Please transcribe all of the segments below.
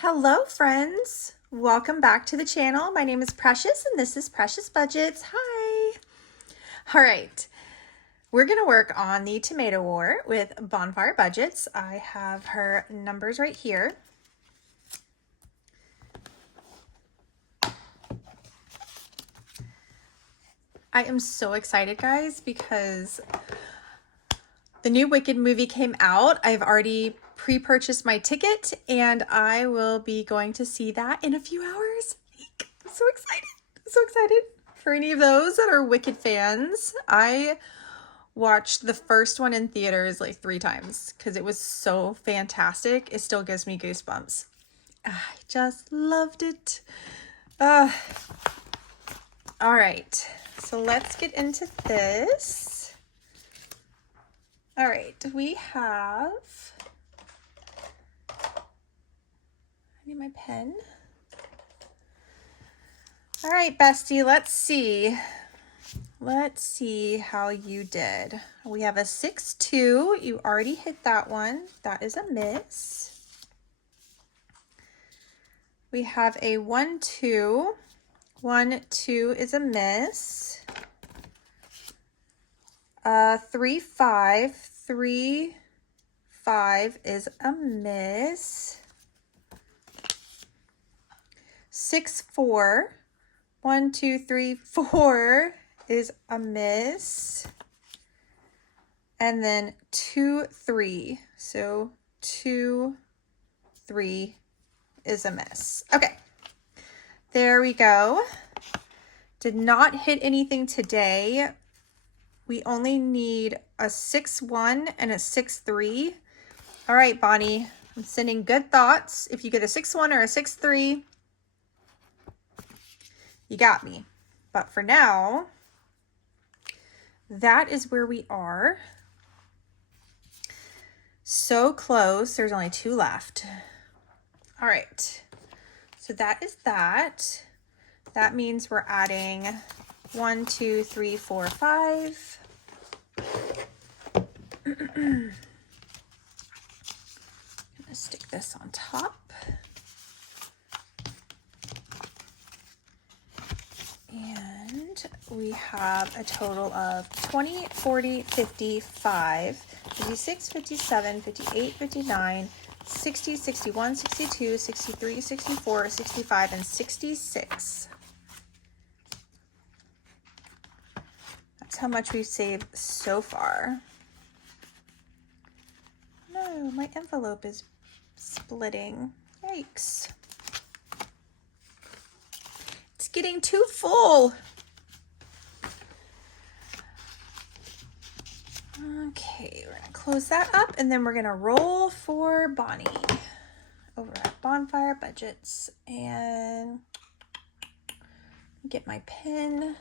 Hello friends, welcome back to the channel. My name is Precious and this is Precious Budgets. Hi. All right, we're gonna work on the tomato war with Bonfire Budgets. I have her numbers right here. I am so excited, guys, because the new Wicked movie came out. I've already pre-purchased my ticket and I will be going to see that in a few hours. I'm so excited. So excited. For any of those that are Wicked fans, I watched the first one in theaters like 3 times because it was so fantastic. It still gives me goosebumps. I just loved it. All right, so let's get into this. All right, we have, I need my pen. All right, bestie, let's see. Let's see how you did. We have a 6-2. You already hit that one. That is a miss. We have a 1-2. 1-2 is a miss. 3-5. 3-5 is a miss. 6-4. 1, 2, 3, 4 is a miss. And then 2-3. So 2-3 is a miss. Okay. There we go. Did not hit anything today. We only need a 6-1 and a 6-3. All right, Bonnie, I'm sending good thoughts. If you get a 6-1 or a 6-3, you got me. But for now, that is where we are. So close. There's only 2 left. All right. So that is that. That means we're adding 1, 2, 3, 4, 5. I'm gonna stick this on top. And we have a total of 20, 40, 55, 56, 57, 58, 59, 60, 61, 62, 63, 64, 65, and 66. That's how much we've saved so far. No, my envelope is splitting. Yikes. It's getting too full. Okay, we're gonna close that up and then we're gonna roll for Bonnie over at Bonfire Budgets and get my pen.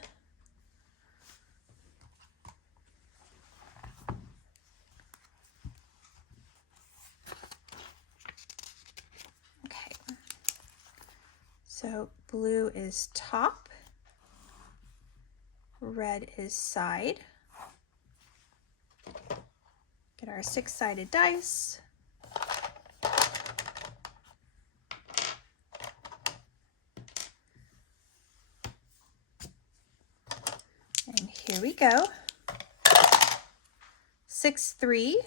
Okay, so blue is top, red is side. Get our 6-sided dice. And here we go. 6-3.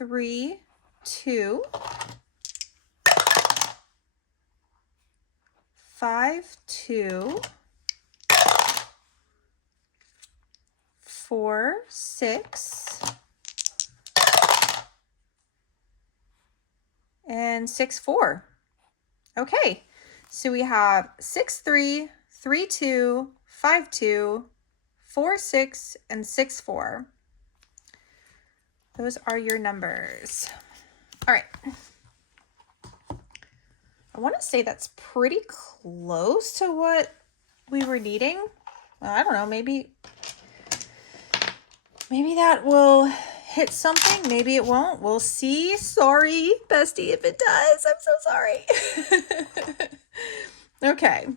3-2. 5-2. 4-6. And 6-4. Okay, so we have 6-3, 3-2, 5-2, 4-6, and 6-4. Those are your numbers. All right. I want to say that's pretty close to what we were needing. Well, I don't know, maybe that will hit something. Maybe it won't. We'll see. Sorry, bestie, if it does. I'm so sorry. Okay.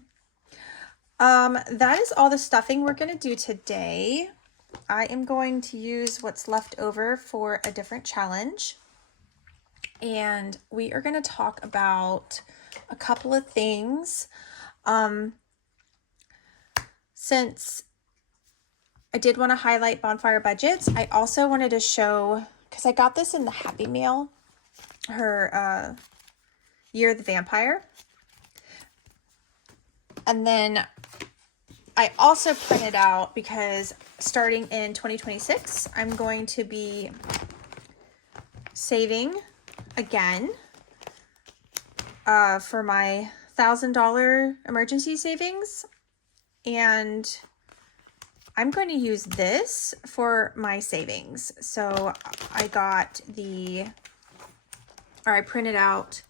That is all the stuffing we're going to do today. I am going to use what's left over for a different challenge. And we are going to talk about a couple of things. Since I did want to highlight bonfire budgets, I also wanted to show, because I got this in the Happy Mail, her Year of the Vampire. And then I also printed out, because starting in 2026, I'm going to be saving again for my $1,000 emergency savings. And I'm going to use this for my savings. So I printed out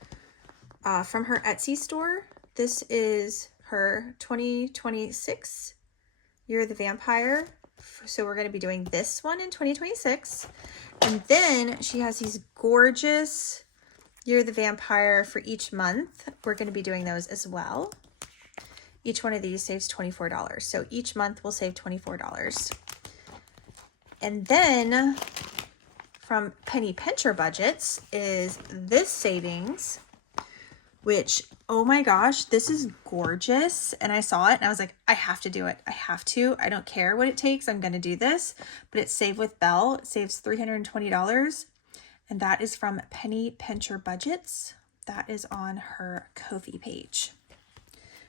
from her Etsy store. This is her 2026 Year of the Vampire. So we're going to be doing this one in 2026. And then she has these gorgeous Year of the Vampire for each month. We're going to be doing those as well. Each one of these saves $24. So each month will save $24. And then from Penny Pincher Budgets is this savings, which, oh my gosh, this is gorgeous. And I saw it and I was like, I have to do it. I have to. I don't care what it takes. I'm going to do this. But it's Save with Belle. It saves $320. And that is from Penny Pincher Budgets. That is on her Ko-fi page.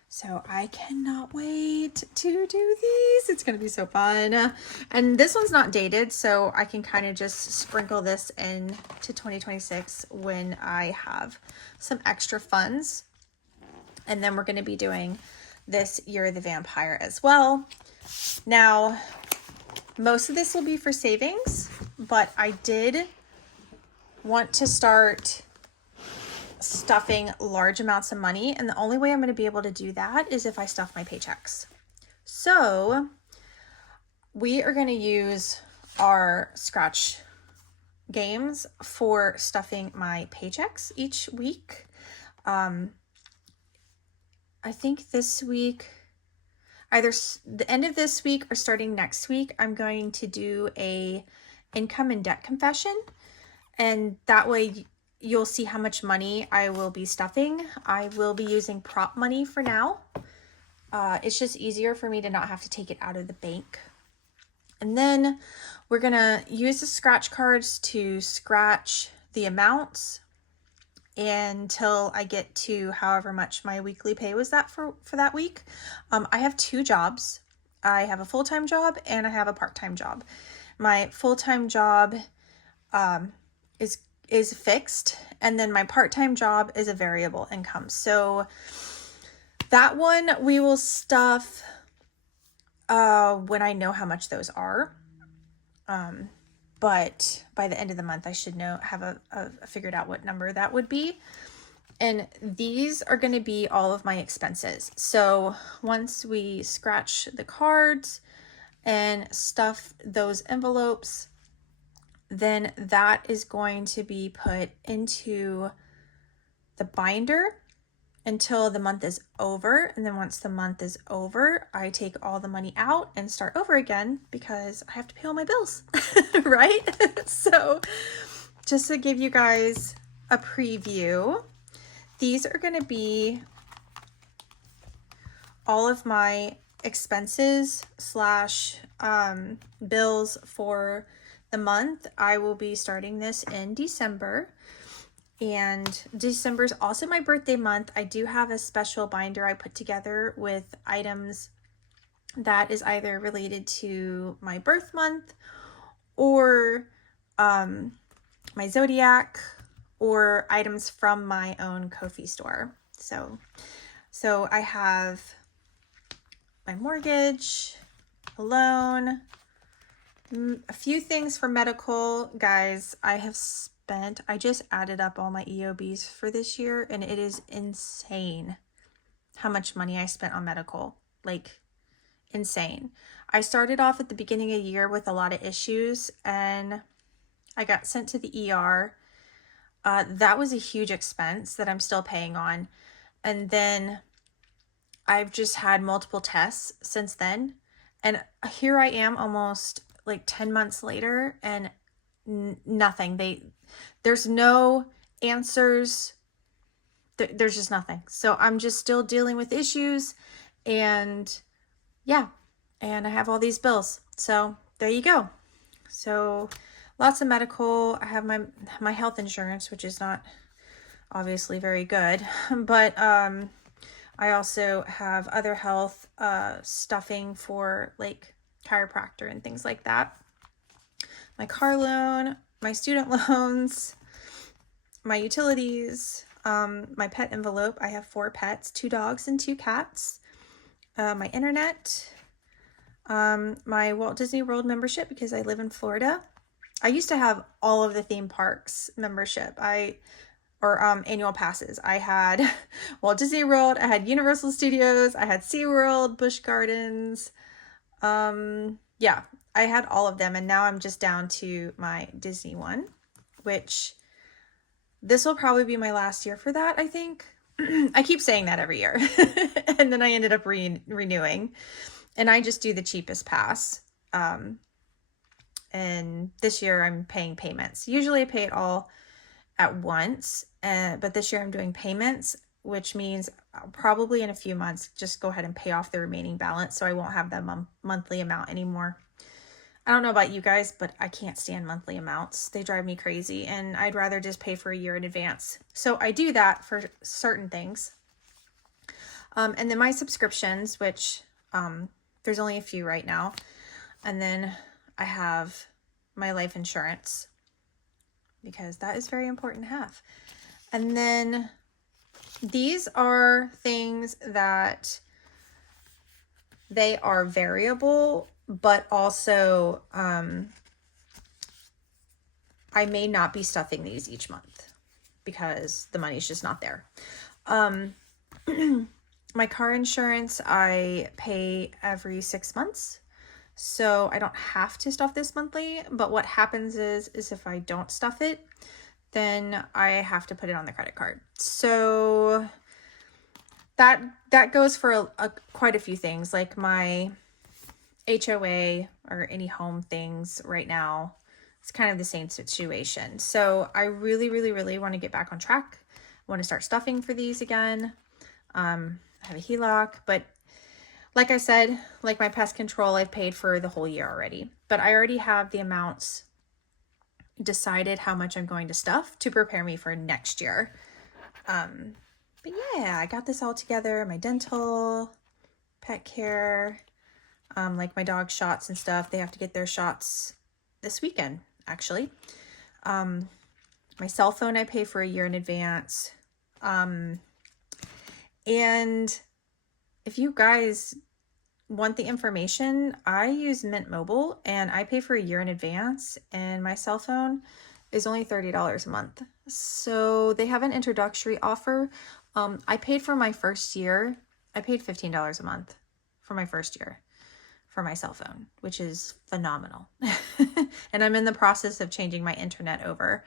So I cannot wait to do these. It's going to be so fun. And this one's not dated, so I can kind of just sprinkle this in to 2026 when I have some extra funds. And then we're going to be doing this Year of the Vampire as well. Now, most of this will be for savings, but I did want to start stuffing large amounts of money, and the only way I'm going to be able to do that is if I stuff my paychecks. So we are going to use our scratch games for stuffing my paychecks each week. I think this week, either the end of this week or starting next week, I'm going to do a income and debt confession, and that way you'll see how much money I will be stuffing. I will be using prop money for now. It's just easier for me to not have to take it out of the bank. And then we're gonna use the scratch cards to scratch the amounts until I get to however much my weekly pay was that for that week. I have 2 jobs. I have a full-time job and I have a part-time job. My full-time job is fixed, and then my part-time job is a variable income. So that one we will stuff when I know how much those are. But by the end of the month, I should have figured out what number that would be. And these are going to be all of my expenses. So once we scratch the cards and stuff those envelopes, then that is going to be put into the binder until the month is over. And then once the month is over, I take all the money out and start over again because I have to pay all my bills, right? So just to give you guys a preview, these are going to be all of my expenses / bills for the month. I will be starting this in December, and December is also my birthday month. I do have a special binder I put together with items that is either related to my birth month or my zodiac or items from my own Ko-fi store. So I have my mortgage, a loan, a few things for medical. Guys, I just added up all my EOBs for this year, and it is insane how much money I spent on medical. Like, insane. I started off at the beginning of the year with a lot of issues, and I got sent to the ER. That was a huge expense that I'm still paying on. And then I've just had multiple tests since then. And here I am almost like 10 months later and nothing. There's no answers. There's just nothing. So I'm just still dealing with issues, and yeah, and I have all these bills. So there you go. So lots of medical. I have my health insurance, which is not obviously very good, but I also have other health stuffing for like chiropractor and things like that. My car loan, my student loans, my utilities, my pet envelope. I have 4 pets, 2 dogs and 2 cats. My internet, my Walt Disney World membership because I live in Florida. I used to have all of the theme parks membership. Annual passes. I had Walt Disney World, I had Universal Studios, I had SeaWorld, Busch Gardens. Yeah, I had all of them, and now I'm just down to my Disney one, which this will probably be my last year for that, I think. I keep saying that every year, and then I ended up renewing, and I just do the cheapest pass. And this year I'm paying payments. Usually I pay it all at once, but this year I'm doing payments, which means I'll probably in a few months just go ahead and pay off the remaining balance, so I won't have that monthly amount anymore. I don't know about you guys, but I can't stand monthly amounts. They drive me crazy, and I'd rather just pay for a year in advance. So I do that for certain things. And then my subscriptions, which there's only a few right now. And then I have my life insurance, because that is very important to have. And then these are things that they are variable, but also I may not be stuffing these each month because the money's just not there. My car insurance, I pay every 6 months. So I don't have to stuff this monthly, but what happens is if I don't stuff it, then I have to put it on the credit card. So that goes for quite a few things, like my HOA or any home things right now. It's kind of the same situation. So I really, really, really want to get back on track. I want to start stuffing for these again. I have a HELOC, but like I said, like my pest control, I've paid for the whole year already, but I already have the amounts decided how much I'm going to stuff to prepare me for next year. But yeah, I got this all together. My dental, pet care, like my dog shots and stuff. They have to get their shots this weekend, actually. My cell phone, I pay for a year in advance. And if you guys want the information, I use Mint Mobile and I pay for a year in advance, and my cell phone is only $30 a month. So they have an introductory offer. I paid for my first year. I paid $15 a month for my first year for my cell phone, which is phenomenal. And I'm in the process of changing my internet over.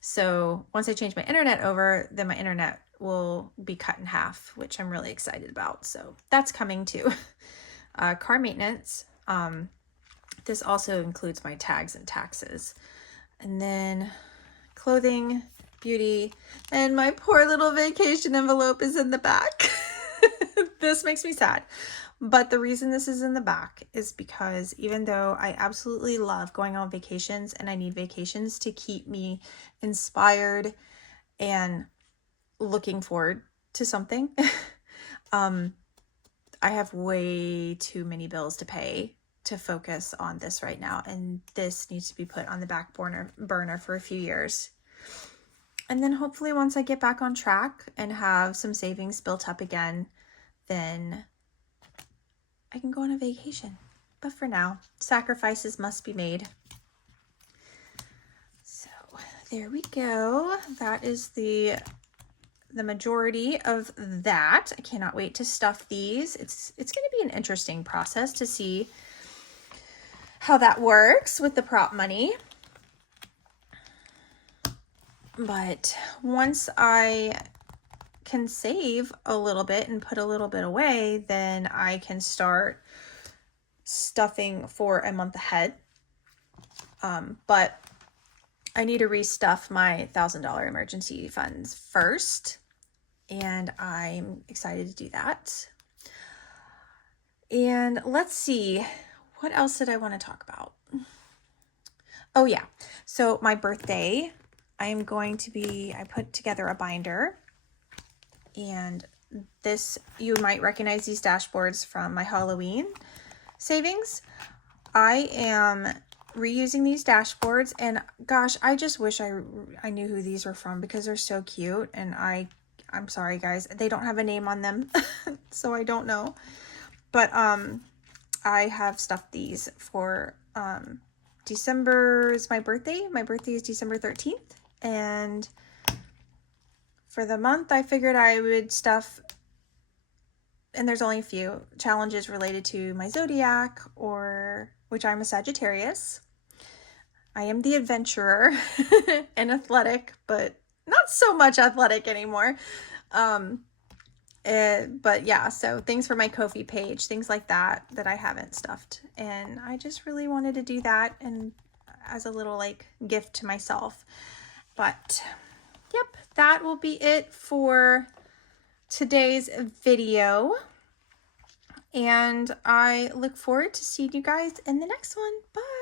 So once I change my internet over, then my internet will be cut in half, which I'm really excited about. So that's coming too. Car maintenance. This also includes my tags and taxes. And then clothing, beauty, and my poor little vacation envelope is in the back. This makes me sad. But the reason this is in the back is because even though I absolutely love going on vacations and I need vacations to keep me inspired and looking forward to something, I have way too many bills to pay to focus on this right now. And this needs to be put on the back burner for a few years. And then hopefully once I get back on track and have some savings built up again, then I can go on a vacation. But for now, sacrifices must be made. So there we go. That is the majority of that. I cannot wait to stuff these. It's going to be an interesting process to see how that works with the prop money. But once I can save a little bit and put a little bit away, then I can start stuffing for a month ahead. But I need to restuff my $1,000 emergency funds first, and I'm excited to do that. And let's see, what else did I want to talk about? Oh yeah, so my birthday, I put together a binder, and this, you might recognize these dashboards from my Halloween savings. I am reusing these dashboards, and gosh, I just wish I knew who these were from because they're so cute, and I'm sorry guys, they don't have a name on them, so I don't know. But I have stuffed these for December is my birthday. My birthday is December 13th, and for the month I figured I would stuff, and there's only a few challenges related to my zodiac, or which I'm a Sagittarius. I am the adventurer and athletic, but not so much athletic anymore. But yeah, so things for my Ko-fi page, things like that I haven't stuffed, and I just really wanted to do that, and as a little like gift to myself. But yep, that will be it for today's video, and I look forward to seeing you guys in the next one. Bye.